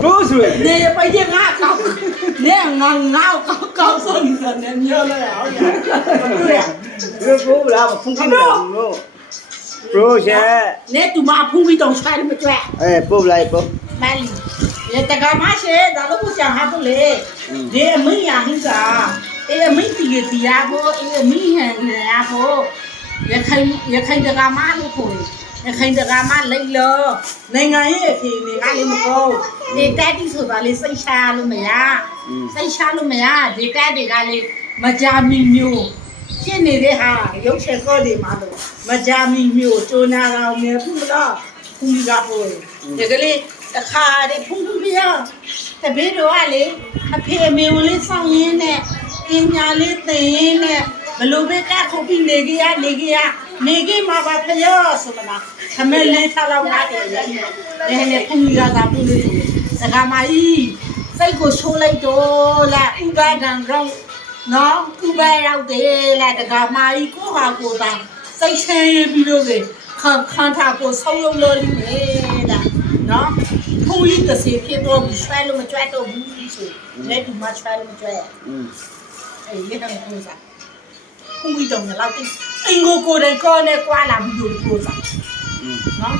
不是，你不一俺搞，你俺搞说你说你苗了呀？对呀，不不啦，风景的不是，你他妈碰不到穿那么短，哎，不来不，买哩。你这个嘛些，咱都不讲还不来，你没呀你啥？哎，没地地呀不，哎没人呀不，也看这个嘛都可以。ခိုင်တကာမှလိမ့်လို့နိုင်ငံရဲ့အဖေနေကလည်းမကောဒီတက်တိဆိုတာလေစိတ်ချလို့မရစိတ်ချလို့မရဒီတက်တွေကလေမကြာမီမျိုးဖြစ်နေတဲ့ဟာရုပ်ချက်ကောတွေမှာလို့မကြာမီမျိုးကျိုးနာတော်နေဖူးလားဖူးကပို့ဒီကလေးတစ်ခါတည်းဖူးပြရတပည့်တော်ကလေအဖေအမေကိုလေးစောင့်ရင်းနဲ့ပညာလေးသင်ရင်းနဲ့ဘလို့ပဲကခုပြီးနေကြမှာပါဖယောဆိုမလားသမက်လေးထားတော့နားတယ်လေနဲ့ဖူးရတာဖူးလေးစကားမကြီးစိတ်ကိုရှိုးလိုက်တော့လားဥပဒံရောနော်ဥပရောက်တယ်လားတကားမကြီးကိုဟာကိုတာစိတ်ဆင်းရပြီးလို့လေခံထားကိုဆောင်းလုံးလို့လိမ့်မယ်လားနော်ဖူးကြီးတစ်စီဖြစ်တော့ဆွဲလို့မကြွတော့ဘူးဆိုလက်ဒီမှာဆွဲလို့မကြွအေးလက်တော့ကိုစားဖူးကြီးတော့လောက်တိအင်ကိုကိုယ်တိုင်ကောနဲ့ကွာလာပြီးလို့ကိုစားနော်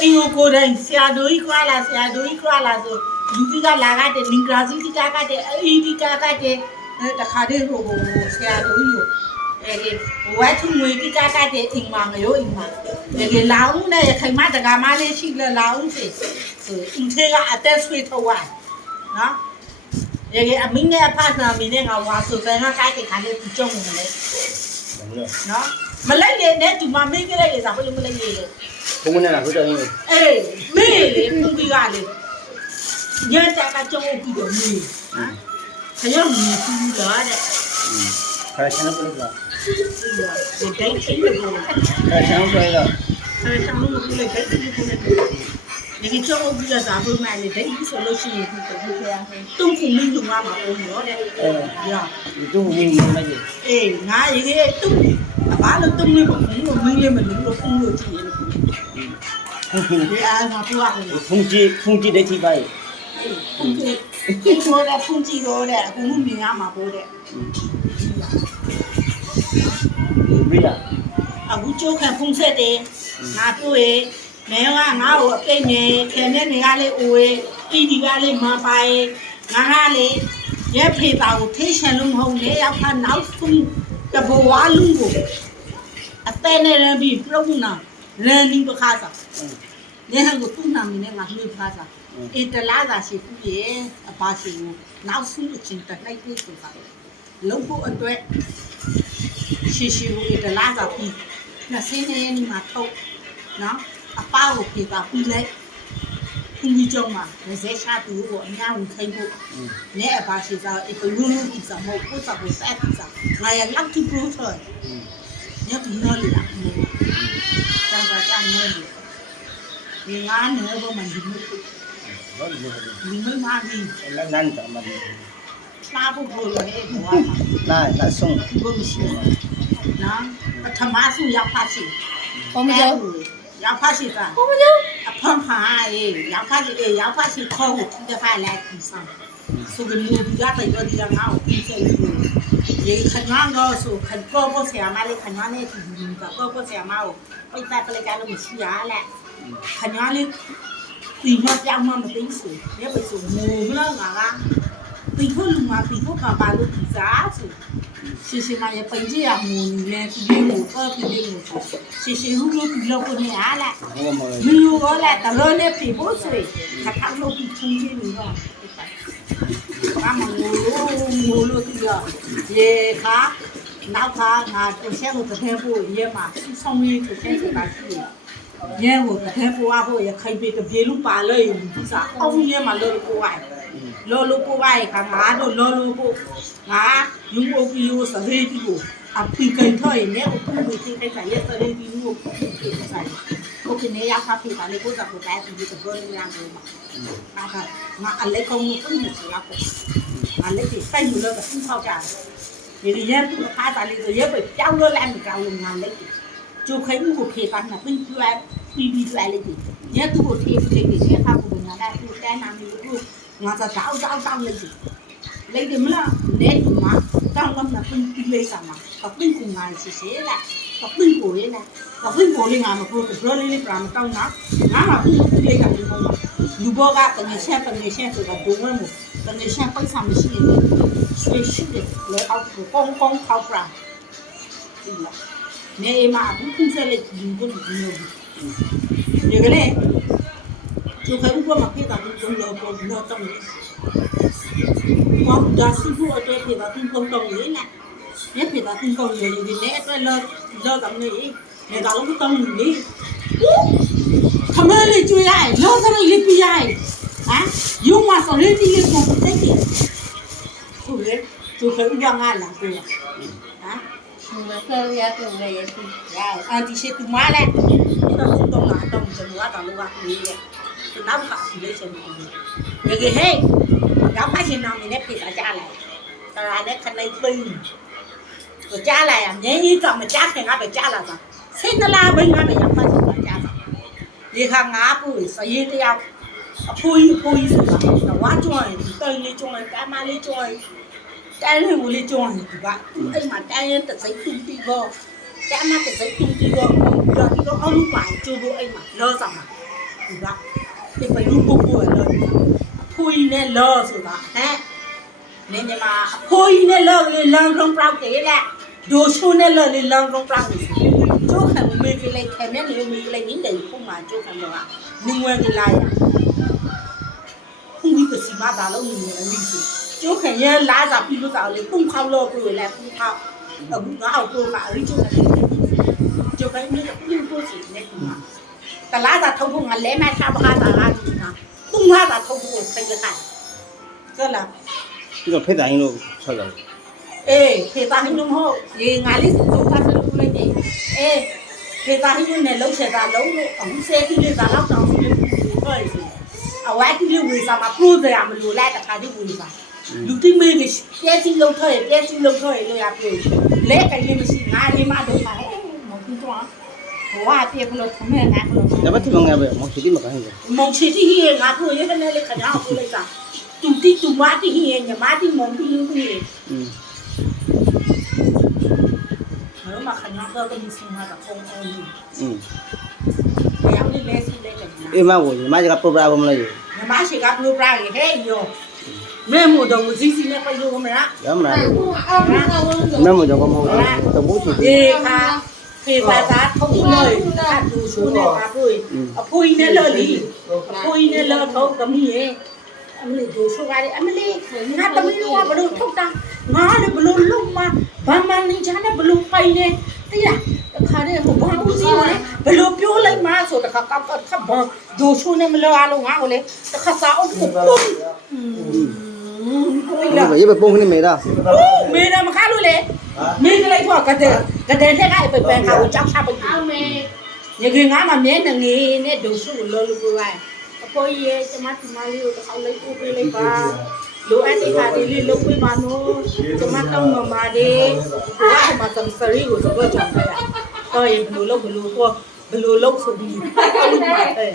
အင်ကိုယ်တိုင်ဆရာတို့ကြီးကွာလာဆိုလူကြီးကလာကတဲ့လင်္ကာစီတီကတဲ့အေးတီကတဲ့တခါတည်းဟိုဆရာတို့ကြီးအဲ့ဒီဝတ်ထုငွေတီကတဲ့အင်မာမရောအင်မာဒီလောင်းနဲ့ခိုင်မတကားမလေးရှိလဲလောင်းစီဆိုအင်သေးကအသက်ဆွေးထောက်ဝါနော်ရေအမင်းနဲ့အဖနာမင်းနဲ့ငါဝါဆိုပဲငါကိုက်တဲ့ခါလေးကြုံနေတယ်နော်မလိုက်လေနဲ့ဒီမှာမင်းကလေးလေစားဘယ်လိုမလိုက်လေဘုံနဲ့လားဟုတ်တယ်အေးမေးလေပူကြီးကလေညတကကြုံပြီးတော့မေးဟမ်ခရုံးနေပူတော့တဲ့ခါချမ်းလို့လားဒီတိုင်းချိလို့ခါချမ်းဆိုရတော့ခါချမ်းလို့လေတိုင်းချိလို့ဒီကြုံပြီးတော့စားဖို့မှလည်းတိုင်းဆိုလို့ရှိရင်ဒီတော့ခရတုံးခုမင်းတို့မှာပါလို့ရောတဲ့ရတုံးဝင်နေတယ်အေးငါရေတုံးဘာလို့တုံးနေပေါ့မင်းလည်းမလို့ဖုန်းလို့ကြည့်ရလို့ဒီအားမပြောရဘူးဖုန်ကြီးတဲ့ထိပါရဲ့ဖုန်ကြီးဆိုတဲ့ဖုန်ကြီးရောတဲ့အခုမြင်ရမှာပို့တဲ့ဘယ်ရအခုကျိုးခံဖုန်ဆက်တယ်ငါပြောရေမဲကငါ့ကိုအပိတ်နေခဲနဲ့နေကလေးအိုးအီဒီကလေးမပိုင်ငါကလေးရဲဖေးပါကိုထိရှန်လို့မဟုတ်လေရောက်ခါနောက်ဆုံးတဘဝလုံးကိုအသေးနဲ့ရပြီးပြုံးနာရန်ဒီပခါစားညဟန်ကိုသူ့နာမည်နဲ့ငါလှုပ်ခါစားအတလာသာရှိခုရဲ့အပါရှိကိုနောက်ဆုံးအချင်းတက်လိုက်ပြီးဆိုတာလုံးဖို့အတွက်ရှိကိုအတလာသာပြီးနှစ်စင်းနေနေမှာထုတ်နော်အပားကိုပြေတာပြီးလိုက်ခုကြီးကြောင်းမှာဇေရှာတူကိုအများကြီးခိုင်းဖို့နဲ့အပါရှိစားအပလူလူဒီစားမဟုတ်ကိုစားကိုစားပြီးစားငါရလောက်တိပရိုဆိုညပ်ပြီးနော်လေလားကျန်တာနော်လေဒီငါနဲ့ဘာမှမလုပ်ဘူးဘာလို့လဲဒီမမကြီးလမ်းတာမတယ်နားဖို့လို့လေဘွာလာဆုံးဘုမရှိနော်ပထမဆုံးရောက်ပါစီ我们家ရောက်ပါစီက我们家အဖန်ဖာရောက်ပါစီရောက်ပါစီခေါ်ကိုဒီဖာလိုက်ပြီးစမ်းဆိုကမျိုးဒီကတော့ဒီကငါ့ကိုပြီးဆက်လို့ရေခဏတော့ဆိုခဏပေါ်ဆရာမလေးခဏနဲ့ဒီကပေါ်ဆရာမကိုပိတ်ပတ်ပလိုက်ကြလို့မရှိရလဲခဏလေးဒီမှာပြောင်းမှမသိဆိုရဲပဲဆိုငိုမလားငါကဒီခုလူမှာဒီခုပါလို့ဒီစားဆိုရှိမရပင်ကြီးရမူနေဒီလိုတော့ဒီလိုရှိဟုလို့ဒီလိုကိုနေရလားလူရောလဲတရောနဲ့ပြဖို့ဆိုခါထောက်လို့ပြီးချင်းချင်းလို့တော့ဘာမလို့ဒီရောရေခါနောက်ခါငါတစ်ချက်ကိုတစ်ထည့်ဖို့ရဲမှာဆောင်းရင်းတစ်ချက်ဆိုတာရှိတယ်ရဲကိုတစ်ထည့်ဖို့အဖို့ရခိုင်ပေတပြေလူပါလို့ဒီစားအောင်ရဲမှာလို့ကိုဝိုင်းလောလိုပို့ပါခါငါတို့လောလိုပို့ငါယူအိုပီယိုစရေတီကိုအပီကန်ထိုင်နေအပူဝီတီခိုင်ကရက်စရေတီကိုဆိုင်โอเคနေရဖာဖီပါလေကိုစားကိုတိုက်ပြီးတော့ပြောနေရမှာအခါငါအလက်ကောင်းကိုပြနေစရာပေါ့အလက်ဒီဆိုင်လို့တော့သူ့ထောက်ကြတယ်ဒီရက်ခါတာလေးဆိုရက်ပဲကြောက်လို့လမ်းကြောက်လို့ငါလက်ကျိုးခိုင်းကိုဖေးတာနဲ့ပြီးပြဲ ပြီးလွှဲလိုက်တယ်ညသူ့ကိုထေးလိုက်တယ်ညခါကိုညာလိုက်သူ့တဲနာမျိုးသူငါသာတောက်လိုက်တယ်လိုက်တယ်မလားလဲဒီမှာတောင်းတော့မပြီးလေးစားမှာပြီးကူငါစီစီလားပြီးကိုရင်းနဲ့ပြီးကိုလေးငါမပြောဘရလေးပရာမတောင်းတာငါမှပြီးလေးကလေးပေါ့လူဘောကတငယ်ချက်ဆိုတော့ဒုံဝဲမှုတငယ်ချက်ပိတ်ဆာမရှိရင်ဆွေရှိတယ်လဲအောက်ကိုကောင်းခောက်ပရာဒီလားနေမှာအခုစလက်ဒီဘုန်းကြီးမျိုးဒီကလေးသူကဥပမာဖေးတာဘုံလောပေါ်တော့တောင်းတယ်ဘာဒါစီဘူးအတဲ့ဖေးတာသူတောင်းလေနဲ့ညဖေးတာသူတောင်းလေဒီနဲ့အတွက်လောတောင်းနေနေတော့လုံးတောင်းနေခမလေးကျွေးရလောစရိလေးပြရဟမ်ယူမစရိတီလေးကိုတက်ကြည့်သူလေသူကဥပမာလာပြောဟမ်မဆောရတဲ့လေရသူအန်တီရှိသူမလဲတော့လာတော့ကျွန်တော်ကတော့လောကနေလေနောက်ခါဒီလေးရှင်ဒီကဟဲ့ရောက်မှရှင်နောင်နေနဲ့ပြေတာကြားလိုက်တရာနဲ့ခလိုက်ပင်းကိုကြားလိုက်ရမြင်းကြီးကမကြားခင်ကပဲကြားလာတာစိတ်တလားဘိန်းကပဲရောက်မှရှင်ကြားတာဒီခါငါပူစရေးတယောက်အဖိုးကြီးဆိုတာဝါကျွမ်းတိုင်လေးကျွမ်းတမလေးကျွမ်းတိုင်းလေးကိုလေးကျွမ်းဒီကအဲ့မှာတိုင်းရင်တစိတ်တူတီကောကျမတစိတ်တူတီကောတော့ဒီကောအောက်လူပိုင်ကျိုးဖို့အဲ့မှာလောဆောင်မှာဒီကဒီပလူပို့လောအဖိုးကြီးနဲ့လောဆိုတာဟဲ့နင်းမှာအဖိုးကြီးနဲ့လောလေလမ်းကုန်းပေါက်တယ်လေဒိုရှိုးနဲ့လောလေလမ်းကုန်းပေါက်တယ်ကျိုးခံမေကလေးခဲနဲ့လေမေကလေးနင်းတယ်ပုံမှာကျိုးခံတော့နင်းဝဲကလာရခုဒီပစီမတာလုံးနေတယ်လိစီကျိုးခံရလာစားပြီးလို့တောက်လေပုံခေါလို့ပြလေပုံခေါအခုငါအောက်ကိုကရိကျိုးခံကျိုးခံနေပြီးပို့စီနဲ့ဒီမှာတလားသာထုံဖို့ငါလဲမထားပါတာလားဒီမှာသူ့ငါသာထုံဖို့ဖိတ်ခိုင်းဆိုလားပြီးတော့ဖိတ်တိုင်းလို့ဆက်လာအေးဖိတ်တိုင်းလို့မဟုတ်ရေငါလေးသူ့သားစလို့လိုက်တယ်အေးဖိတ်တိုင်းနဲ့လုံးချက်တာလုံးလို့အခုဆဲတီးလေးသာလောက်တောင်လေးဟောစီအဝါတီးလေးဝေးစားမှာပရိုးစရာမလိုလိုက်တခါတည်းဝေးစားလူတိမေးကပြည့်စီလုံးထွက်လို့ရပြေလဲကလေးမရှိငါလေးမတော့ပါဟဲ့မဟုတ်ဘူးတော့ဘာပြေဖလို့ထမဲငါဖလို့ဒါပဲဒီမှာငါပဲမောင်ချီတိမကိုင်းဘူးမောင်ချီတိဟိငါတို့ရတဲ့လေခဏအောင်ကိုလိုက်တာတူမတိဟိညမတိမောင်တိဟိမခဏတော့ကမရှိမှာတော့ပုံအောင်ဘယ်အောင်လဲစီလဲတယ်အေးမကိုညီမကပရိုဂရမ်မလားညီမရှိကပရိုဂရမ်ဟဲ့ယောမဲမို့တော့စီစီနဲ့ပြလို့မလားရမလားမဲမို့တော့မဟုတ်ဘူးတမိုးချီဒီခါဖေပါသားထုံးလို့အတူဆိုနေပါဘူးအဖိုးကြီးနဲ့လော်လီအဖိုးကြီးနဲ့လော်ထုံးသမီးရဲ့အမလေးဒိုဆိုကားအမလေးငါသမီးတို့ကဘလို့ထုတ်တာငါလည်းဘလို့လုံမဘာမှလင်းချနဲ့ဘလို့ပိုင်နေတိရအခါတည်းဟိုဘာဦးစီးလဲဘလို့ပြောလိုက်မှဆိုတခါကောက်ကခဘဒိုဆိုနေမလော်အောင်ငါကိုလေတခါစားအောင်ပုံရေပဲပုံခနေမေတာမေတာမခါလို့လေမေကလေးတော့ကတဲ့ထက်ကပဲပန်ခါကိုကြောက်ချပိတ်အောင်မေညကငါမှမြဲနေနေနဲ့ဒုစုကိုလော်လို့ပြောရအဖိုးကြီးကျမဒီမလေးကိုတစ်ခါလိုက်ပို့ပေးလိုက်ပါလိုအပ်တဲ့ခါလေးလုပ်ပေးပါနော်ကျမတောင်းမလေးဟိုကမှစံစရီကိုစတော့ချမ်းတယ်တော့ရင်ဘလို့လုပ်ဆိုပြီးဟုတ်ပါတယ်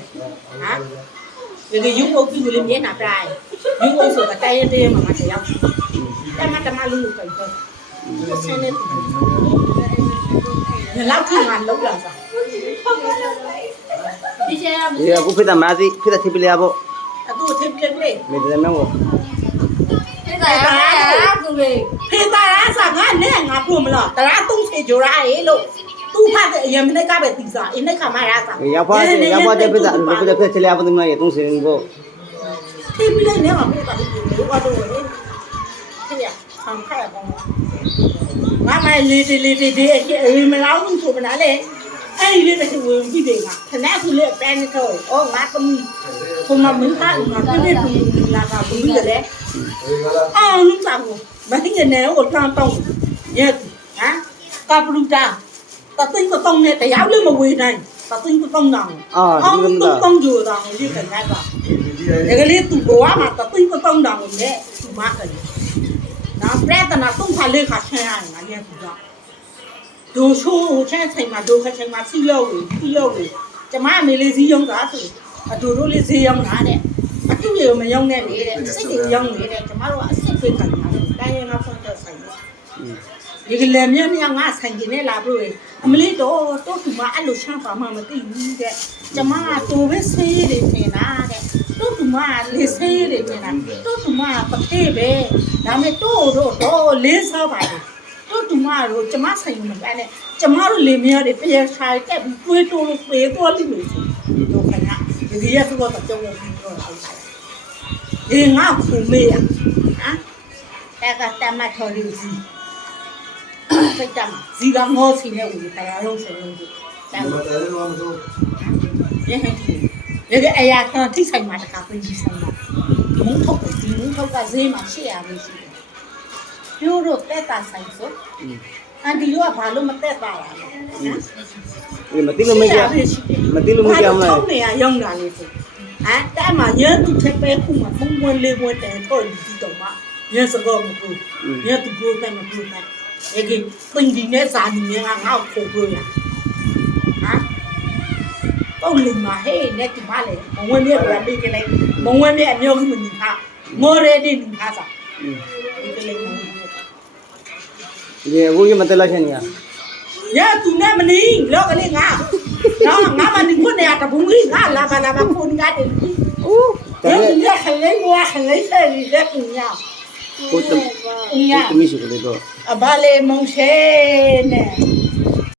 ဟာဒီယူအုပ်ကြီးကိုလည်းမြဲနာပြိုင်ယူအုပ်ဆိုတာတိုင်းရဲမှာမတရားတမလူကိုတော့ဆင်းနေတယ်လောက်ထိမှလောက်လာစားဒီကျရဒီအခုဖိတ်တာမာစီဖိတ်တာထိပလျာပေါ့အတူထိပလေမေတယ်မေပေါ့ဖိတ်တာရကူလေဖိတ်တာရစားငါနဲ့ငါပို့မလားတရာသုံးချေကြရာရေလို့သူ့ဖတ်တဲ့အရင်မနေ့ကပဲတီးစားအင်းနဲ့ခါမရစားရောက်ပါတဲ့ဖိတ်တာဖိတ်ချလျာပေါ့ဒီမှာရေသုံးစင်းပေါ့ထိပလေနဲ့မှာဖိတ်တာဒီကတော့လေထိရဆမ်ခါပေါ့ငါမလေးဒီအမလောင်းဆိုမလားလေအဲ့ဒီလေးပဲဝင်ပြီးတယ်ကခဏခုလေးပန်းတော့အော်ငါကမခုမမင်းသားငါပြည့်ပြည့်လာတာဘူးလေအော်လုံးစားကိုမင်းငယ်နဲ့ဟိုတန်းတောင်းရဲ့ဟမ်ကပလူတာတသိန်းတော့နဲ့တရားလေးမဝေးနိုင်တသိန်းတော့နောင်အော်တုံးကြတော့လေးကနိုင်ပါဒါကလေးသူ့ဘဝမှာတသိန်းတော့နောင်နဲ့သူမကလေးနော်ပြတ်နာတုံးခါလေးခါဆင်းရငါရဲ့သူကဒိုဆိုချမ်းဆိုင်မှာဒိုခဆိုင်မှာစီလို့ကြ ကျမမေလေးစီးရုံးသားဆိုအတူတို့လေးဈေးရောက်လာတဲ့အတူရေမရောက်နဲ့လေတဲ့စိတ်တွေရောက်နေတဲ့ကျမတို့ကအစ်စ်ပေးကန်တာတိုင်းရင်းသားဖွင့်တော့ဆိုင်ဒီကလေးမြမြငါဆိုင်နေလာလို့အမလေးတော့သူမအဲ့လိုချမ်းပါမှမသိဘူးတဲ့ကျမကတူပဲဆေးတွေထင်တာတဲ့သူမလေးဆေးတွေထင်တာသူမပကေးပဲဒါမဲ့တို့တော့လေးစားပါတယ်သူမတို့ကျမဆိုင်မပန်းနဲ့ကျမတို့လေမြေတွေပြေဆိုင်တက်ပြီးတွေးတိုးလို့ပေးသွားလိမ့်မယ်ဆိုတို့ခင်ဗျဒီရက်ဆိုတော့ကြောက်နေပြီးတော့ဟုတ်တယ်ဒီငါခုမေးရဟမ်အဲ့ကတမထော်လူစီစိတ်တမ်းစီကငေါစီနဲ့ဦးတရားလုံးစလုံးကိုတမ်းရဟအရာတော့ထိဆိုင်မှာတခါပြင်ပြီးဆိုင်မှာမုန်းထုတ်ဒီမုန်းထုတ်ကဈေးမှာရှေ့ရလို့ရှိတယ်ပြိုးတော့တက်တာဆိုင်ဆိုအန်ဒီရောဘာလို့မတက်တာလဲနော် မတိလို့မကြမတိလို့မကြအောင်လား ထုံးနေရရောက်တာလေဆိုတဲ့မှာရန်သူထက်ပဲခုမှဖုံးဝင်လေးဝင်တယ်တော့ဒီတော့မှရန်စကောမကူရန်သူကိုယ်တိုင်မကူနိုင်အဲ့ဒီပင်ဒီနဲ့စာနေငါငါ့ကိုပြောရဟမ်တော့လိမ္မာဟဲ့နဲ့ဒီမလေးမဝင်မြဲပြပေးကလေးမဝင်မြဲအမျိုးကြီးမနေခါမော်ရဲဒီနေခါစားဒီကလေးဒီအခုရမတက်လိုက်ချင်နေရ ရသူနဲ့မနီးလောကလေးငါနော်ငါမနေခွနဲ့တဘူးကြီးငါလာပါခွန်ကားတယ်ဦးရခလေးဘွားခလေးဆယ်လေးလက်ကူညာ ကိုတမီးရှိကလေးတော့ အဘာလေးမုံရှဲနဲ့